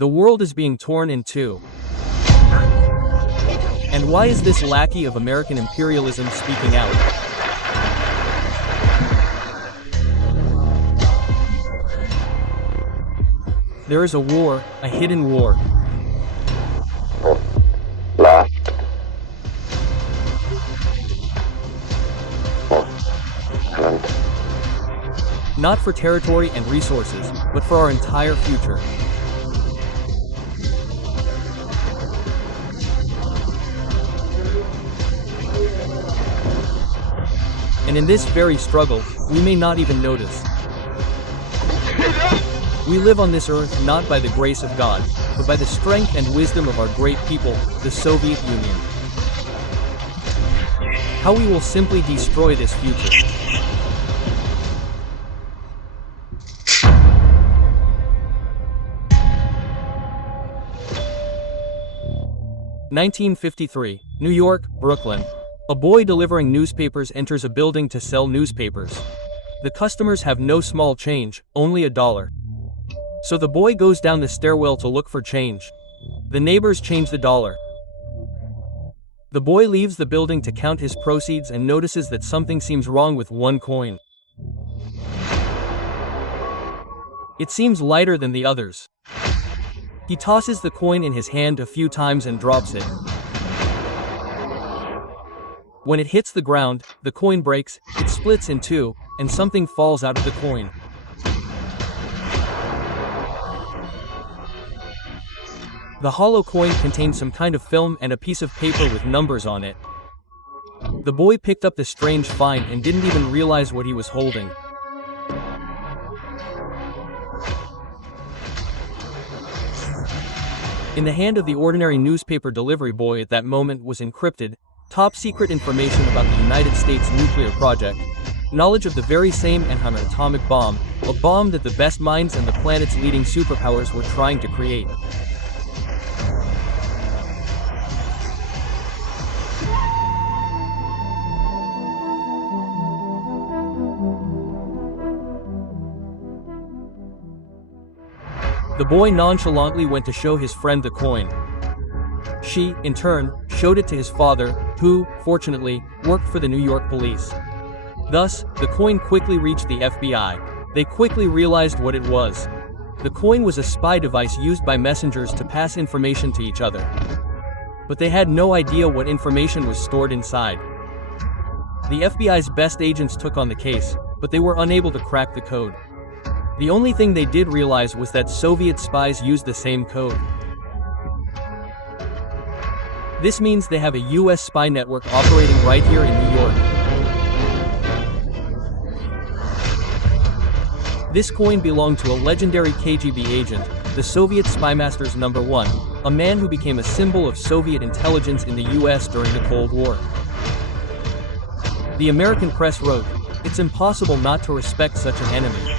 The world is being torn in two. And why is this lackey of American imperialism speaking out? There is a war, a hidden war. Left. And Not for territory and resources, but for our entire future. And in this very struggle, we may not even notice. We live on this earth not by the grace of God, but by the strength and wisdom of our great people, the Soviet Union. How we will simply destroy this future. (1953), New York, Brooklyn. A boy delivering newspapers enters a building to sell newspapers. The customers have no small change, only $1. So the boy goes down the stairwell to look for change. The neighbors change the dollar. The boy leaves the building to count his proceeds and notices that something seems wrong with one coin. It seems lighter than the others. He tosses the coin in his hand a few times and drops it. When it hits the ground, the coin breaks, it splits in two, and something falls out of the coin. The hollow coin contained some kind of film and a piece of paper with numbers on it. The boy picked up the strange find and didn't even realize what he was holding. In the hand of the ordinary newspaper delivery boy at that moment was encrypted, top-secret information about the United States nuclear project, knowledge of the very same an atomic bomb, a bomb that the best minds and the planet's leading superpowers were trying to create. The boy nonchalantly went to show his friend the coin. She, in turn, showed it to his father, who, fortunately, worked for the New York police. Thus, the coin quickly reached the FBI. They quickly realized what it was. The coin was a spy device used by messengers to pass information to each other. But they had no idea what information was stored inside. The FBI's best agents took on the case, but they were unable to crack the code. The only thing they did realize was that Soviet spies used the same code. This means they have a US spy network operating right here in New York. This coin belonged to a legendary KGB agent, the Soviet Spymasters No. 1, a man who became a symbol of Soviet intelligence in the US during the Cold War. The American press wrote, "It's impossible not to respect such an enemy.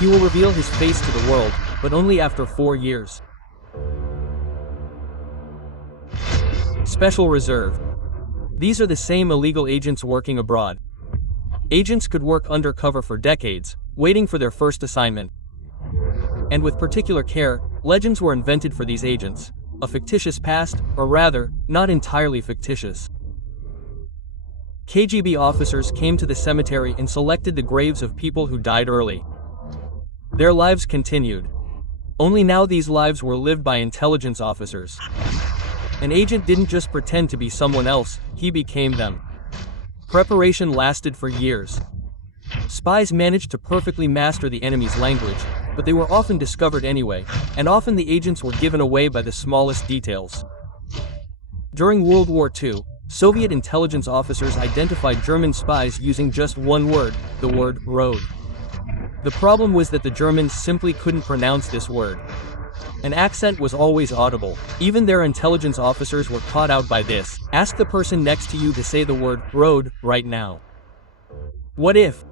He will reveal his face to the world, but only after 4 years." Special Reserve. These are the same illegal agents working abroad. Agents could work undercover for decades, waiting for their first assignment. And with particular care, legends were invented for these agents. A fictitious past, or rather, not entirely fictitious. KGB officers came to the cemetery and selected the graves of people who died early. Their lives continued. Only now these lives were lived by intelligence officers. An agent didn't just pretend to be someone else, he became them. Preparation lasted for years. Spies managed to perfectly master the enemy's language, but they were often discovered anyway, and often the agents were given away by the smallest details. During World War II, Soviet intelligence officers identified German spies using just one word, the word road. The problem was that the Germans simply couldn't pronounce this word. An accent was always audible. Even their intelligence officers were caught out by this. Ask the person next to you to say the word road right now. What if?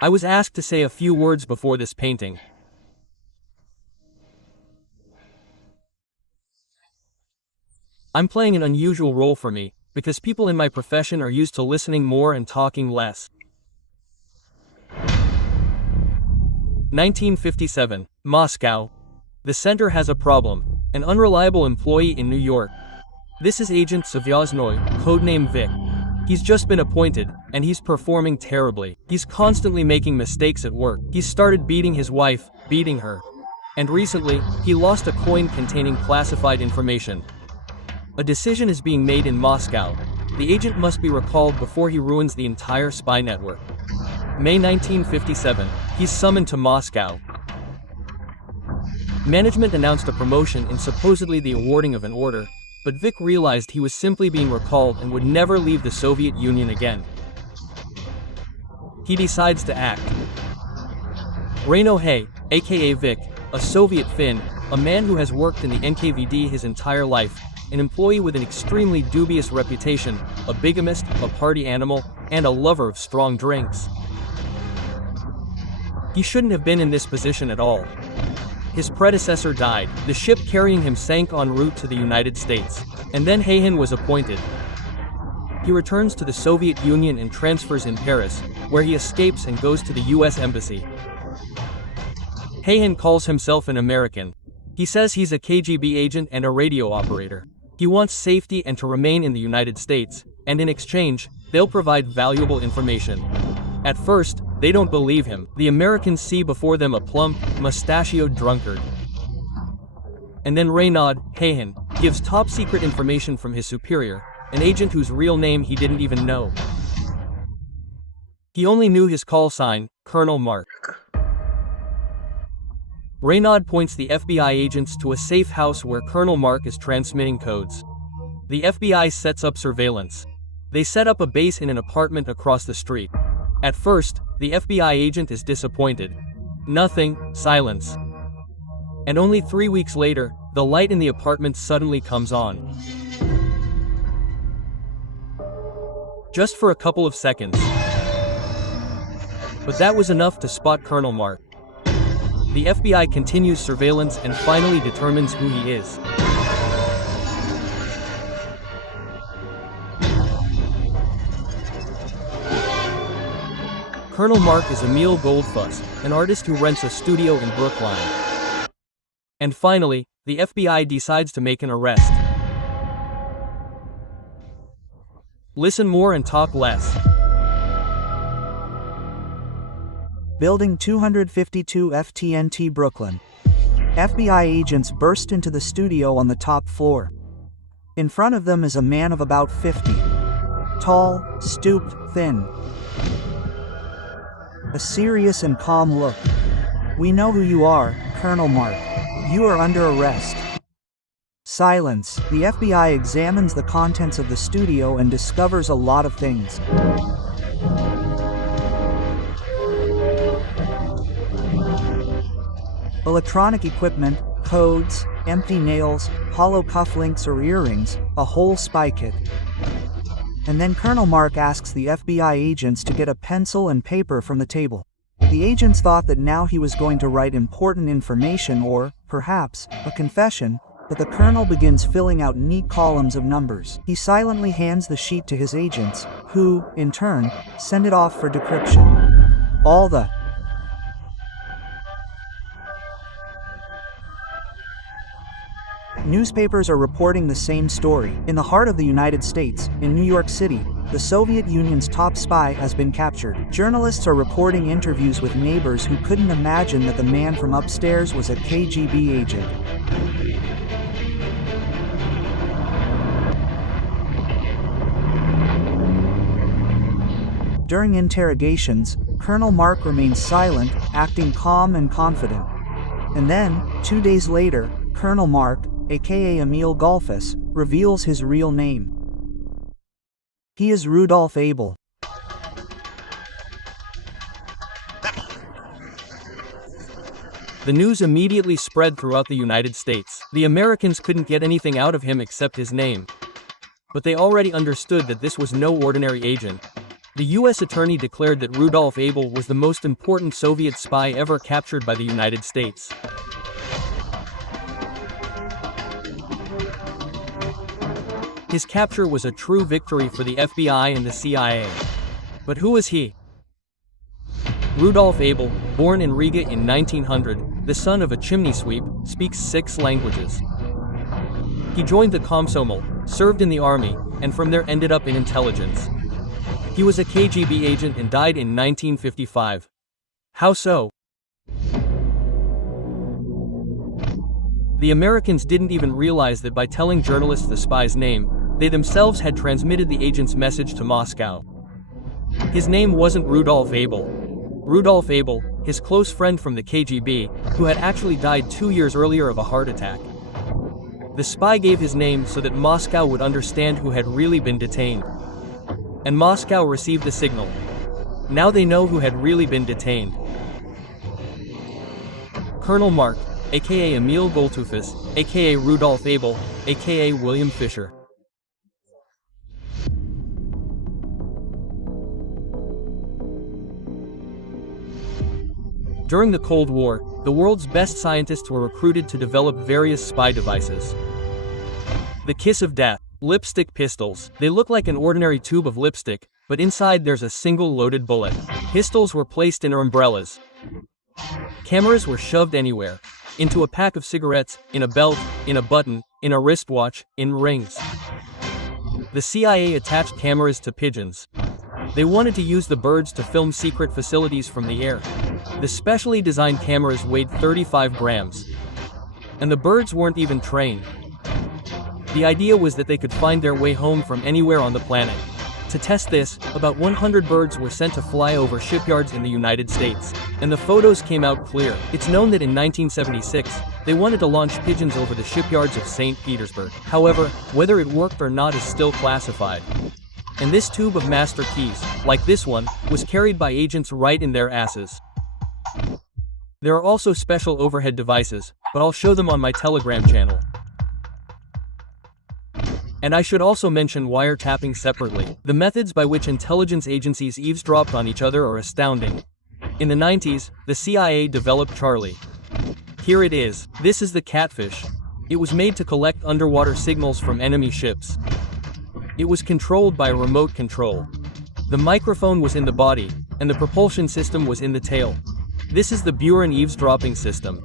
I was asked to say a few words before this painting. I'm playing an unusual role for me, because people in my profession are used to listening more and talking less. 1957, Moscow. The center has a problem. An unreliable employee in New York. This is Agent Savyaznoy, codename Vic. He's just been appointed, and he's performing terribly. He's constantly making mistakes at work. He started beating his wife, beating her. And recently, he lost a coin containing classified information. A decision is being made in Moscow. The agent must be recalled before he ruins the entire spy network. May 1957, he's summoned to Moscow. Management announced a promotion and supposedly the awarding of an order, but Vic realized he was simply being recalled and would never leave the Soviet Union again. He decides to act. Reino Hay, aka Vic, a Soviet Finn, a man who has worked in the NKVD his entire life, an employee with an extremely dubious reputation, a bigamist, a party animal, and a lover of strong drinks. He shouldn't have been in this position at all. His predecessor died, the ship carrying him sank en route to the United States, and then Hayhan was appointed. He returns to the Soviet Union and transfers in Paris, where he escapes and goes to the US Embassy. Hayhan calls himself an American. He says he's a KGB agent and a radio operator. He wants safety and to remain in the United States, and in exchange, they'll provide valuable information. At first, they don't believe him. The Americans see before them a plump, mustachioed drunkard. And then Renaud, Hayhan, gives top-secret information from his superior, an agent whose real name he didn't even know. He only knew his call sign, Colonel Mark. Renaud points the FBI agents to a safe house where Colonel Mark is transmitting codes. The FBI sets up surveillance. They set up a base in an apartment across the street. At first, the FBI agent is disappointed. Nothing, silence. And only 3 weeks later, the light in the apartment suddenly comes on. Just for a couple of seconds. But that was enough to spot Colonel Mark. The FBI continues surveillance and finally determines who he is. Colonel Mark is Emil Goldfuss, an artist who rents a studio in Brookline. And finally, the FBI decides to make an arrest. Listen more and talk less. Building 252 FTNT Brooklyn. FBI agents burst into the studio on the top floor. In front of them is a man of about 50. Tall, stooped, thin. A serious and calm look. "We know who you are, Colonel Mark. You are under arrest." Silence. The FBI examines the contents of the studio and discovers a lot of things. Electronic equipment, codes, empty nails, hollow cufflinks or earrings, a whole spy kit. And then Colonel Mark asks the FBI agents to get a pencil and paper from the table. The agents thought that now he was going to write important information or, perhaps, a confession, but the colonel begins filling out neat columns of numbers. He silently hands the sheet to his agents, who, in turn, send it off for decryption. All the newspapers are reporting the same story. In the heart of the United States, in New York City, the Soviet Union's top spy has been captured. Journalists are reporting interviews with neighbors who couldn't imagine that the man from upstairs was a KGB agent. During interrogations, Colonel Mark remains silent, acting calm and confident. And then, 2 days later, Colonel Mark, aka Emil Goldfuss, reveals his real name. He is Rudolf Abel. The news immediately spread throughout the United States. The Americans couldn't get anything out of him except his name. But they already understood that this was no ordinary agent. The U.S. attorney declared that Rudolf Abel was the most important Soviet spy ever captured by the United States. His capture was a true victory for the FBI and the CIA. But who was he? Rudolf Abel, born in Riga in 1900, the son of a chimney sweep, speaks 6 languages. He joined the Komsomol, served in the army, and from there ended up in intelligence. He was a KGB agent and died in 1955. How so? The Americans didn't even realize that by telling journalists the spy's name, they themselves had transmitted the agent's message to Moscow. His name wasn't Rudolf Abel. Rudolf Abel, his close friend from the KGB, who had actually died 2 years earlier of a heart attack. The spy gave his name so that Moscow would understand who had really been detained. And Moscow received the signal. Now they know who had really been detained. Colonel Mark, aka Emil Goltufas, aka Rudolf Abel, aka William Fisher. During the Cold War, the world's best scientists were recruited to develop various spy devices. The Kiss of Death. Lipstick pistols. They look like an ordinary tube of lipstick, but inside there's a single loaded bullet. Pistols were placed in umbrellas. Cameras were shoved anywhere. Into a pack of cigarettes, in a belt, in a button, in a wristwatch, in rings. The CIA attached cameras to pigeons. They wanted to use the birds to film secret facilities from the air. The specially designed cameras weighed 35 grams. And the birds weren't even trained. The idea was that they could find their way home from anywhere on the planet. To test this, about 100 birds were sent to fly over shipyards in the United States, and the photos came out clear. It's known that in 1976, they wanted to launch pigeons over the shipyards of St. Petersburg. However, whether it worked or not is still classified. And this tube of master keys, like this one, was carried by agents right in their asses. There are also special overhead devices, but I'll show them on my Telegram channel. And I should also mention wiretapping separately. The methods by which intelligence agencies eavesdropped on each other are astounding. In the 90s, the CIA developed Charlie. Here it is. This is the Catfish. It was made to collect underwater signals from enemy ships. It was controlled by remote control. The microphone was in the body, and the propulsion system was in the tail. This is the Buran eavesdropping system.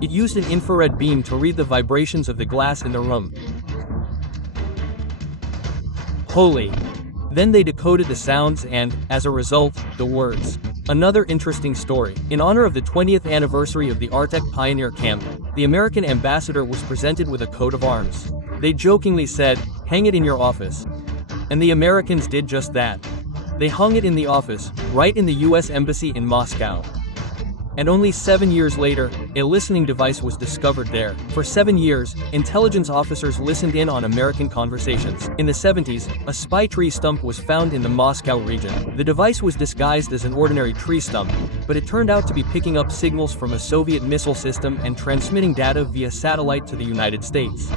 It used an infrared beam to read the vibrations of the glass in the room. Holy! Then they decoded the sounds and, as a result, the words. Another interesting story. In honor of the 20th anniversary of the Arctic Pioneer Camp, the American ambassador was presented with a coat of arms. They jokingly said, "Hang it in your office." And the Americans did just that. They hung it in the office, right in the US Embassy in Moscow. And only 7 years later, a listening device was discovered there. For 7 years, intelligence officers listened in on American conversations. In the 70s, a spy tree stump was found in the Moscow region. The device was disguised as an ordinary tree stump, but it turned out to be picking up signals from a Soviet missile system and transmitting data via satellite to the United States.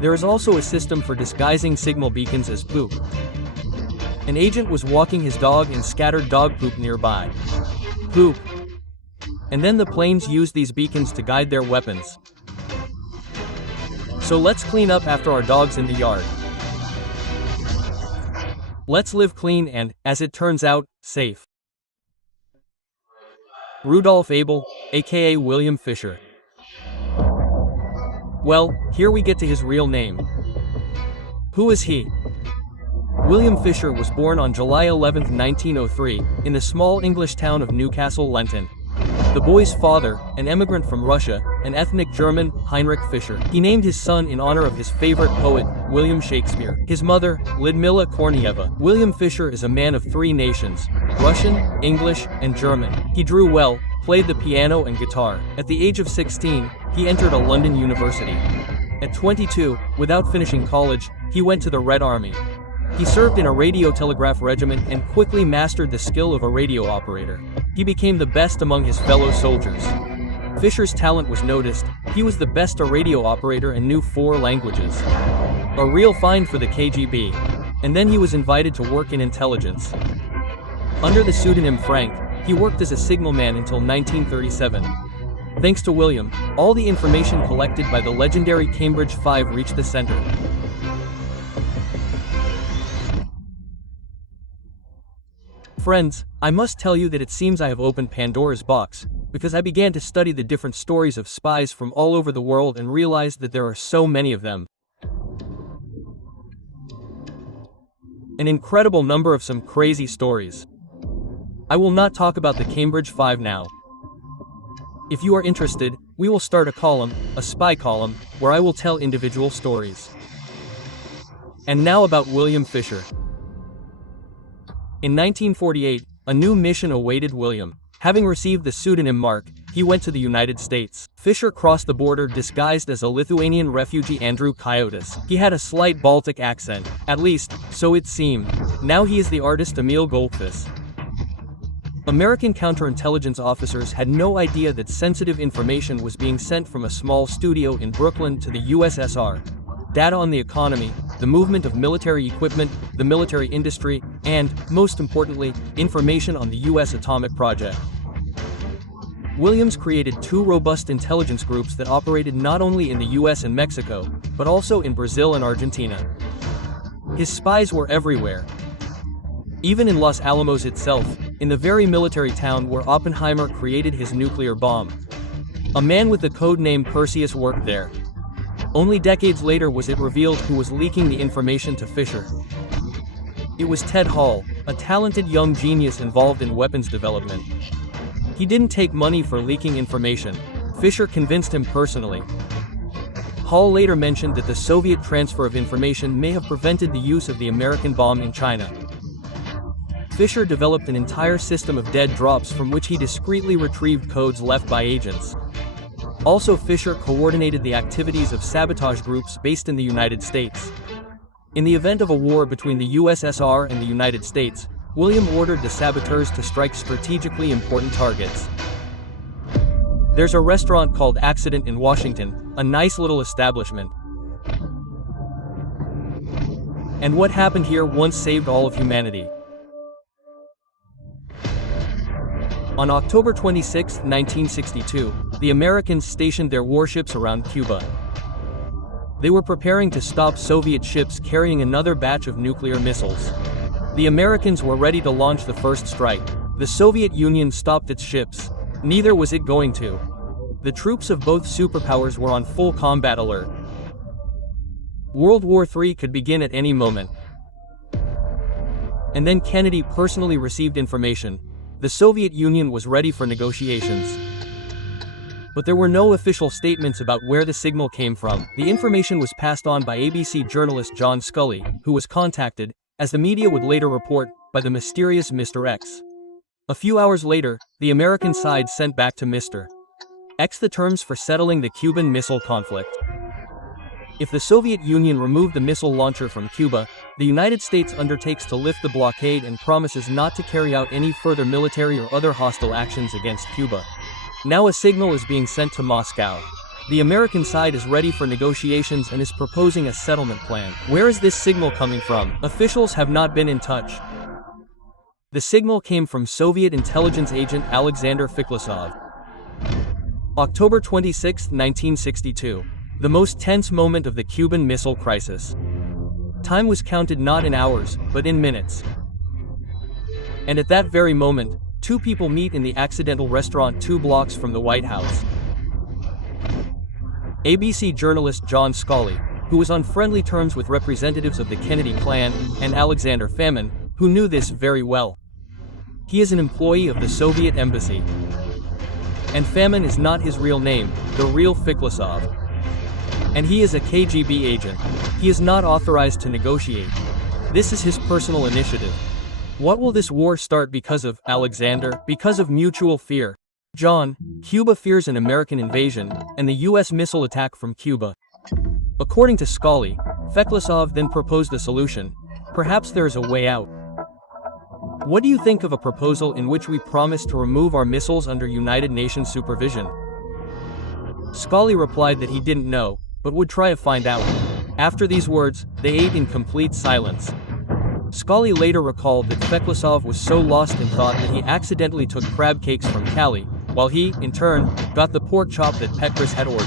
There is also a system for disguising signal beacons as poop. An agent was walking his dog and scattered dog poop nearby. Poop. And then the planes used these beacons to guide their weapons. So let's clean up after our dogs in the yard. Let's live clean and, as it turns out, safe. Rudolf Abel, aka William Fisher. Well, here we get to his real name. Who is he? William Fisher was born on July 11, 1903, in the small English town of Newcastle-Lenton. The boy's father, an immigrant from Russia, an ethnic German, Heinrich Fischer. He named his son in honor of his favorite poet, William Shakespeare. His mother, Lyudmila Kornieva. William Fisher is a man of 3 nations, Russian, English, and German. He drew well, played the piano and guitar. At the age of 16, he entered a London university. At 22, without finishing college, he went to the Red Army. He served in a radio telegraph regiment and quickly mastered the skill of a radio operator. He became the best among his fellow soldiers. Fisher's talent was noticed. He was the best a radio operator and knew 4 languages. A real find for the KGB. And then he was invited to work in intelligence. Under the pseudonym Frank, he worked as a signalman until 1937. Thanks to William, all the information collected by the legendary Cambridge 5 reached the center. Friends, I must tell you that it seems I have opened Pandora's box, because I began to study the different stories of spies from all over the world and realized that there are so many of them. An incredible number of some crazy stories. I will not talk about the Cambridge 5 now. If you are interested, we will start a column, a spy column, where I will tell individual stories. And now about William Fisher. In 1948, a new mission awaited William. Having received the pseudonym Mark, he went to the United States. Fisher crossed the border disguised as a Lithuanian refugee Andrew Coyotis. He had a slight Baltic accent, at least, so it seemed. Now he is the artist Emil Goldfuss. American counterintelligence officers had no idea that sensitive information was being sent from a small studio in Brooklyn to the USSR. Data on the economy, the movement of military equipment, the military industry, and, most importantly, information on the U.S. atomic project. Williams created two robust intelligence groups that operated not only in the U.S. and Mexico, but also in Brazil and Argentina. His spies were everywhere. Even in Los Alamos itself, in the very military town where Oppenheimer created his nuclear bomb. A man with the code name Perseus worked there. Only decades later was it revealed who was leaking the information to Fisher. It was Ted Hall, a talented young genius involved in weapons development. He didn't take money for leaking information. Fisher convinced him personally. Hall later mentioned that the Soviet transfer of information may have prevented the use of the American bomb in China. Fisher developed an entire system of dead drops from which he discreetly retrieved codes left by agents. Also, Fisher coordinated the activities of sabotage groups based in the United States. In the event of a war between the USSR and the United States, William ordered the saboteurs to strike strategically important targets. There's a restaurant called Accident in Washington, a nice little establishment. And what happened here once saved all of humanity. On October 26, 1962, the Americans stationed their warships around Cuba. They were preparing to stop Soviet ships carrying another batch of nuclear missiles. The Americans were ready to launch the first strike. The Soviet Union stopped its ships. Neither was it going to. The troops of both superpowers were on full combat alert. World War III could begin at any moment. And then Kennedy personally received information. The Soviet Union was ready for negotiations. But there were no official statements about where the signal came from. The information was passed on by ABC journalist John Scully, who was contacted, as the media would later report, by the mysterious Mr. X. A few hours later, the American side sent back to Mr. X the terms for settling the Cuban Missile Conflict. If the Soviet Union removed the missile launcher from Cuba, the United States undertakes to lift the blockade and promises not to carry out any further military or other hostile actions against Cuba. Now a signal is being sent to Moscow. The American side is ready for negotiations and is proposing a settlement plan. Where is this signal coming from? Officials have not been in touch. The signal came from Soviet intelligence agent Alexander Fiklasov. October 26, 1962. The most tense moment of the Cuban Missile Crisis. Time was counted not in hours, but in minutes. And at that very moment, two people meet in the accidental restaurant 2 blocks from the White House. ABC journalist John Scully, who was on friendly terms with representatives of the Kennedy clan, and Alexander Fomin, who knew this very well. He is an employee of the Soviet embassy. And Fomin is not his real name, the real Fiklasov. And he is a KGB agent. He is not authorized to negotiate. This is his personal initiative. What will this war start because of, Alexander? Because of mutual fear. John, Cuba fears an American invasion, and the US missile attack from Cuba. According to Scully, Fiklasov then proposed a solution. Perhaps there is a way out. What do you think of a proposal in which we promise to remove our missiles under United Nations supervision? Scully replied that he didn't know, but would try to find out. After these words, they ate in complete silence. Scully later recalled that Fiklasov was so lost in thought that he accidentally took crab cakes from Cali, while he, in turn, got the pork chop that Petris had ordered.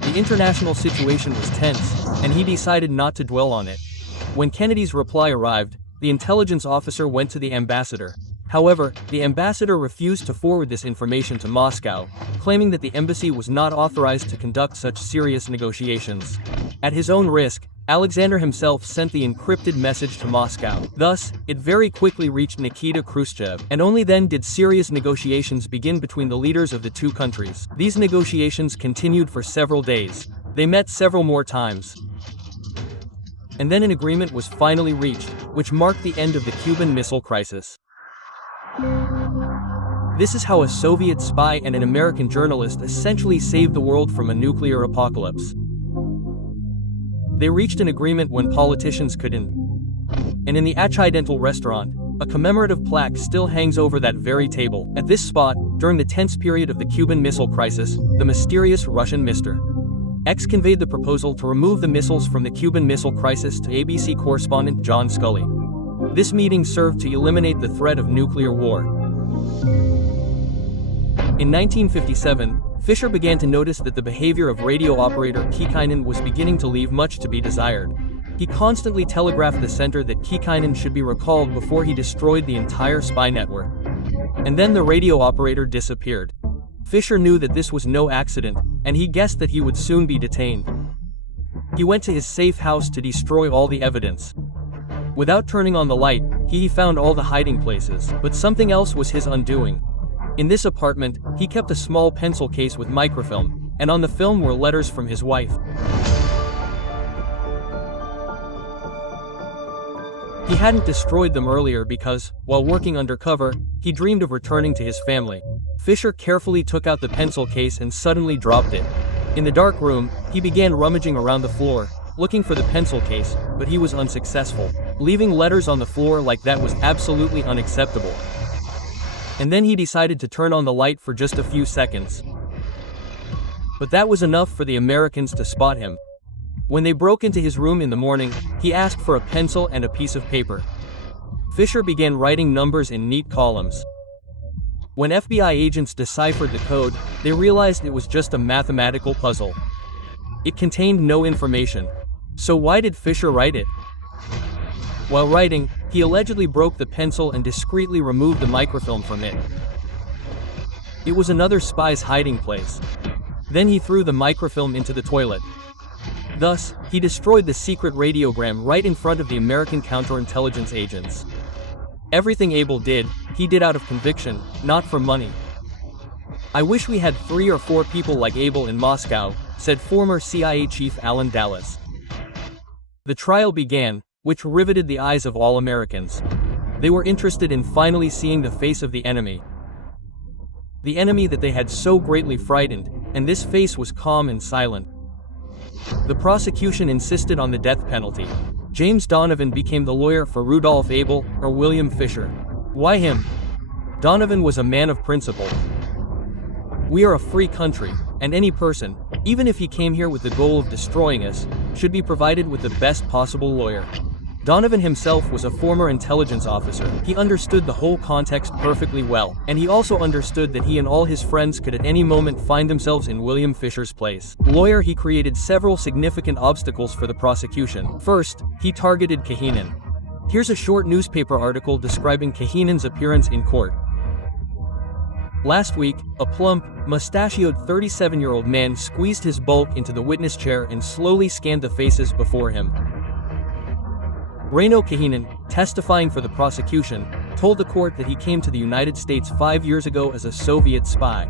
The international situation was tense, and he decided not to dwell on it. When Kennedy's reply arrived, the intelligence officer went to the ambassador. However, the ambassador refused to forward this information to Moscow, claiming that the embassy was not authorized to conduct such serious negotiations. At his own risk, Alexander himself sent the encrypted message to Moscow. Thus, it very quickly reached Nikita Khrushchev, and only then did serious negotiations begin between the leaders of the two countries. These negotiations continued for several days. They met several more times. And then an agreement was finally reached, which marked the end of the Cuban Missile Crisis. This is how a Soviet spy and an American journalist essentially saved the world from a nuclear apocalypse. They reached an agreement when politicians couldn't. And in the Occidental restaurant, a commemorative plaque still hangs over that very table. At this spot, during the tense period of the Cuban Missile Crisis, the mysterious Russian Mr. X conveyed the proposal to remove the missiles from the Cuban Missile Crisis to ABC correspondent John Scully. This meeting served to eliminate the threat of nuclear war. In 1957, Fisher began to notice that the behavior of radio operator Kekinen was beginning to leave much to be desired. He constantly telegraphed the center that Kekinen should be recalled before he destroyed the entire spy network. And then the radio operator disappeared. Fisher knew that this was no accident, and he guessed that he would soon be detained. He went to his safe house to destroy all the evidence. Without turning on the light, he found all the hiding places, but something else was his undoing. In this apartment, he kept a small pencil case with microfilm, and on the film were letters from his wife. He hadn't destroyed them earlier because, while working undercover, he dreamed of returning to his family. Fisher carefully took out the pencil case and suddenly dropped it. In the dark room, he began rummaging around the floor, looking for the pencil case, but he was unsuccessful. Leaving letters on the floor like that was absolutely unacceptable. And then he decided to turn on the light for just a few seconds. But that was enough for the Americans to spot him. When they broke into his room in the morning, he asked for a pencil and a piece of paper. Fisher began writing numbers in neat columns. When FBI agents deciphered the code, they realized it was just a mathematical puzzle. It contained no information. So why did Fisher write it? While writing, he allegedly broke the pencil and discreetly removed the microfilm from it. It was another spy's hiding place. Then he threw the microfilm into the toilet. Thus, he destroyed the secret radiogram right in front of the American counterintelligence agents. Everything Abel did, he did out of conviction, not for money. "I wish we had 3 or 4 people like Abel in Moscow," said former CIA chief Alan Dulles. The trial began, which riveted the eyes of all Americans. They were interested in finally seeing the face of the enemy. The enemy that they had so greatly frightened, and this face was calm and silent. The prosecution insisted on the death penalty. James Donovan became the lawyer for Rudolph Abel, or William Fisher. Why him? Donovan was a man of principle. "We are a free country, and any person, even if he came here with the goal of destroying us, should be provided with the best possible lawyer." Donovan himself was a former intelligence officer. He understood the whole context perfectly well, and he also understood that he and all his friends could at any moment find themselves in William Fisher's place. Lawyer, he created several significant obstacles for the prosecution. First, he targeted Kekinen. Here's a short newspaper article describing Kehinen's appearance in court. Last week, a plump, mustachioed 37-year-old man squeezed his bulk into the witness chair and slowly scanned the faces before him. Reino Kekinen, testifying for the prosecution, told the court that he came to the United States 5 years ago as a Soviet spy.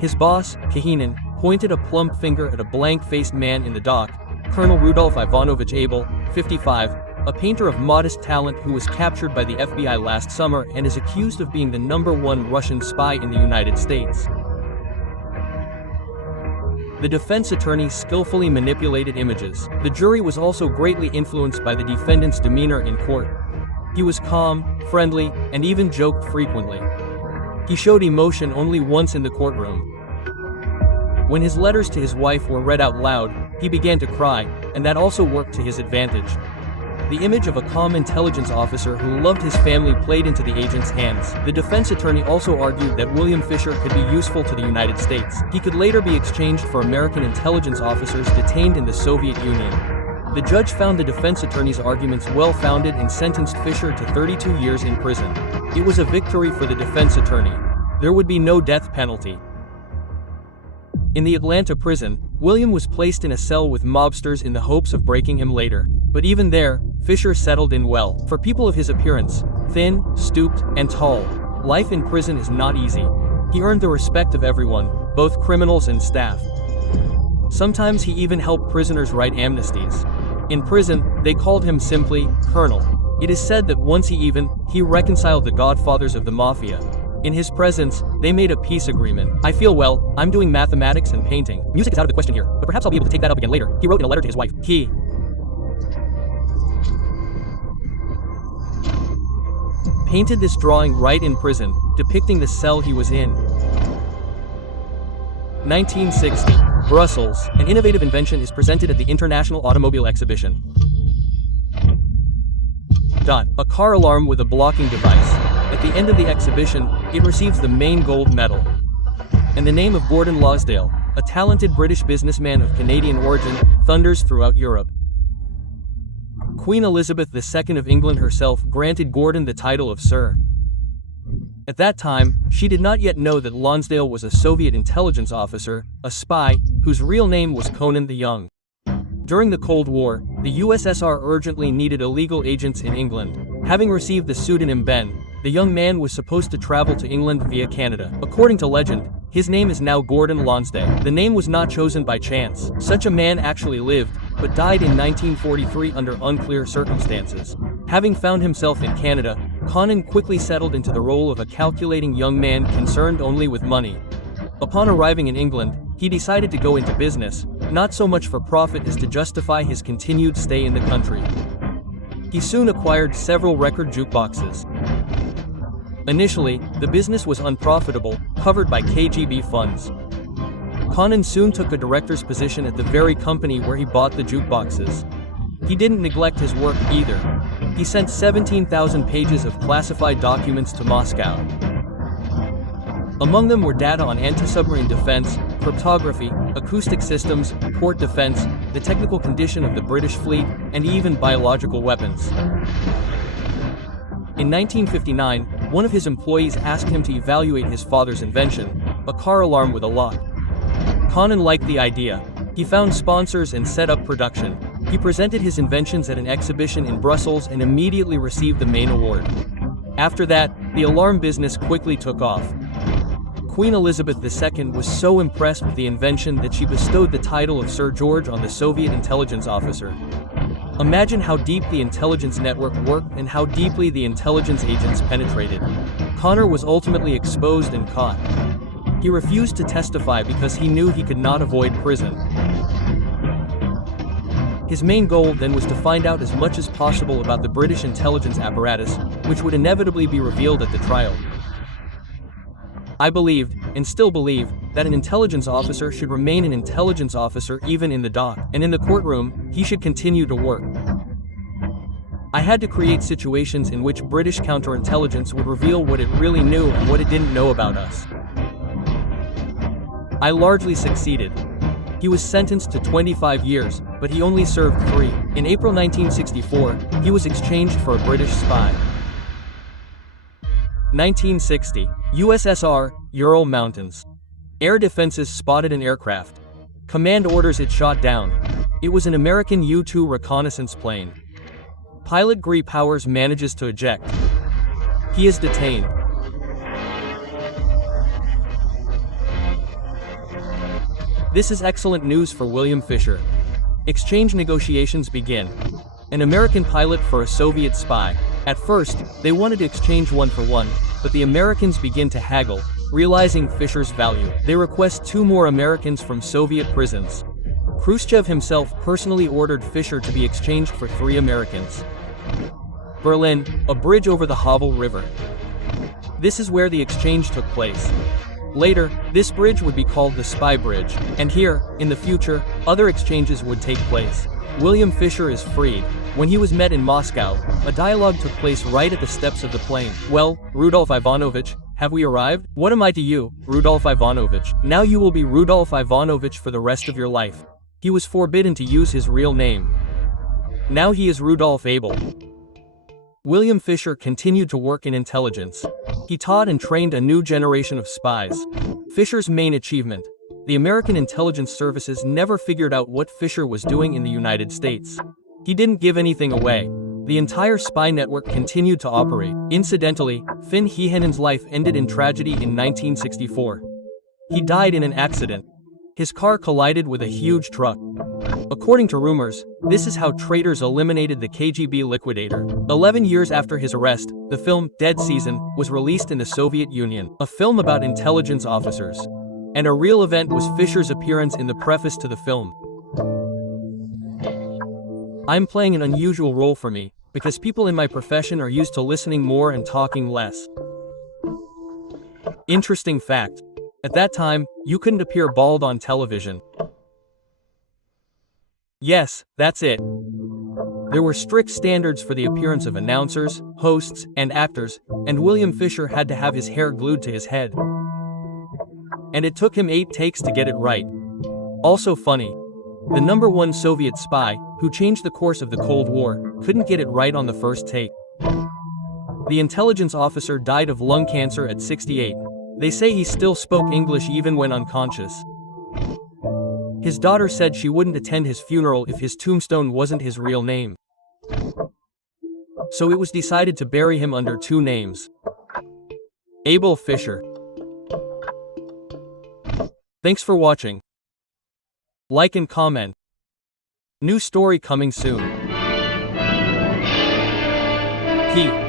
His boss, Kekinen, pointed a plump finger at a blank-faced man in the dock, Colonel Rudolph Ivanovich Abel, 55, a painter of modest talent who was captured by the FBI last summer and is accused of being the #1 Russian spy in the United States. The defense attorney skillfully manipulated images. The jury was also greatly influenced by the defendant's demeanor in court. He was calm, friendly, and even joked frequently. He showed emotion only once in the courtroom. When his letters to his wife were read out loud, he began to cry, and that also worked to his advantage. The image of a calm intelligence officer who loved his family played into the agent's hands. The defense attorney also argued that William Fisher could be useful to the United States. He could later be exchanged for American intelligence officers detained in the Soviet Union. The judge found the defense attorney's arguments well-founded and sentenced Fisher to 32 years in prison. It was a victory for the defense attorney. There would be no death penalty. In the Atlanta prison, William was placed in a cell with mobsters in the hopes of breaking him later. But even there, Fisher settled in well. For people of his appearance, thin, stooped, and tall, life in prison is not easy. He earned the respect of everyone, both criminals and staff. Sometimes he even helped prisoners write amnesties. In prison, they called him simply Colonel. It is said that once he reconciled the godfathers of the mafia. In his presence, they made a peace agreement. I feel well, I'm doing mathematics and painting. Music is out of the question here, but perhaps I'll be able to take that up again later, he wrote in a letter to his wife. He painted this drawing right in prison, depicting the cell he was in. 1960. Brussels. An innovative invention is presented at the International Automobile Exhibition. A car alarm with a blocking device. At the end of the exhibition, it receives the main gold medal. And the name of Gordon Lonsdale, a talented British businessman of Canadian origin, thunders throughout Europe. Queen Elizabeth II of England herself granted Gordon the title of Sir. At that time, she did not yet know that Lonsdale was a Soviet intelligence officer, a spy, whose real name was Conan the Young. During the Cold War, the USSR urgently needed illegal agents in England. Having received the pseudonym Ben, the young man was supposed to travel to England via Canada. According to legend, his name is now Gordon Lonsdale. The name was not chosen by chance. Such a man actually lived, but died in 1943 under unclear circumstances. Having found himself in Canada, Conan quickly settled into the role of a calculating young man concerned only with money. Upon arriving in England, he decided to go into business, not so much for profit as to justify his continued stay in the country. He soon acquired several record jukeboxes. Initially, the business was unprofitable, covered by KGB funds. Conan soon took a director's position at the very company where he bought the jukeboxes. He didn't neglect his work either. He sent 17,000 pages of classified documents to Moscow. Among them were data on anti-submarine defense, cryptography, acoustic systems, port defense, the technical condition of the British fleet, and even biological weapons. In 1959, one of his employees asked him to evaluate his father's invention, a car alarm with a lock. Conan liked the idea. He found sponsors and set up production. He presented his inventions at an exhibition in Brussels and immediately received the main award. After that, the alarm business quickly took off. Queen Elizabeth II was so impressed with the invention that she bestowed the title of Sir George on the Soviet intelligence officer. Imagine how deep the intelligence network worked and how deeply the intelligence agents penetrated. Connor was ultimately exposed and caught. He refused to testify because he knew he could not avoid prison. His main goal then was to find out as much as possible about the British intelligence apparatus, which would inevitably be revealed at the trial. I believed, and still believe, that an intelligence officer should remain an intelligence officer even in the dock, and in the courtroom, he should continue to work. I had to create situations in which British counterintelligence would reveal what it really knew and what it didn't know about us. I largely succeeded. He was sentenced to 25 years, but he only served 3. In April 1964, he was exchanged for a British spy. 1960. USSR, Ural Mountains. Air defenses spotted an aircraft. Command orders it shot down. It was an American U-2 reconnaissance plane. Pilot Guy Powers manages to eject. He is detained. This is excellent news for William Fisher. Exchange negotiations begin. An American pilot for a Soviet spy. At first, they wanted to exchange 1 for 1, but the Americans begin to haggle, realizing Fisher's value. They request 2 more Americans from Soviet prisons. Khrushchev himself personally ordered Fisher to be exchanged for 3 Americans. Berlin, a bridge over the Havel River. This is where the exchange took place. Later, this bridge would be called the Spy Bridge, and here, in the future, other exchanges would take place. William Fisher is freed. When he was met in Moscow, a dialogue took place right at the steps of the plane. Well, Rudolf Ivanovich, have we arrived? What am I to you, Rudolf Ivanovich? Now you will be Rudolf Ivanovich for the rest of your life. He was forbidden to use his real name. Now he is Rudolph Abel. William Fisher continued to work in intelligence. He taught and trained a new generation of spies. Fisher's main achievement: the American intelligence services never figured out what Fisher was doing in the United States. He didn't give anything away. The entire spy network continued to operate. Incidentally, Finn Heehanen's life ended in tragedy in 1964. He died in an accident. His car collided with a huge truck. According to rumors, this is how traitors eliminated the KGB liquidator. 11 years after his arrest, the film Dead Season was released in the Soviet Union, a film about intelligence officers. And a real event was Fisher's appearance in the preface to the film. I'm playing an unusual role for me, because people in my profession are used to listening more and talking less. Interesting fact: at that time, you couldn't appear bald on television. Yes, that's it. There were strict standards for the appearance of announcers, hosts, and actors, and William Fisher had to have his hair glued to his head. And it took him 8 takes to get it right. Also funny, the #1 Soviet spy, who changed the course of the Cold War, couldn't get it right on the first take. The intelligence officer died of lung cancer at 68. They say he still spoke English even when unconscious. His daughter said she wouldn't attend his funeral if his tombstone wasn't his real name. So it was decided to bury him under 2 names: Abel Fisher. Thanks for watching. Like and comment. New story coming soon. Peace.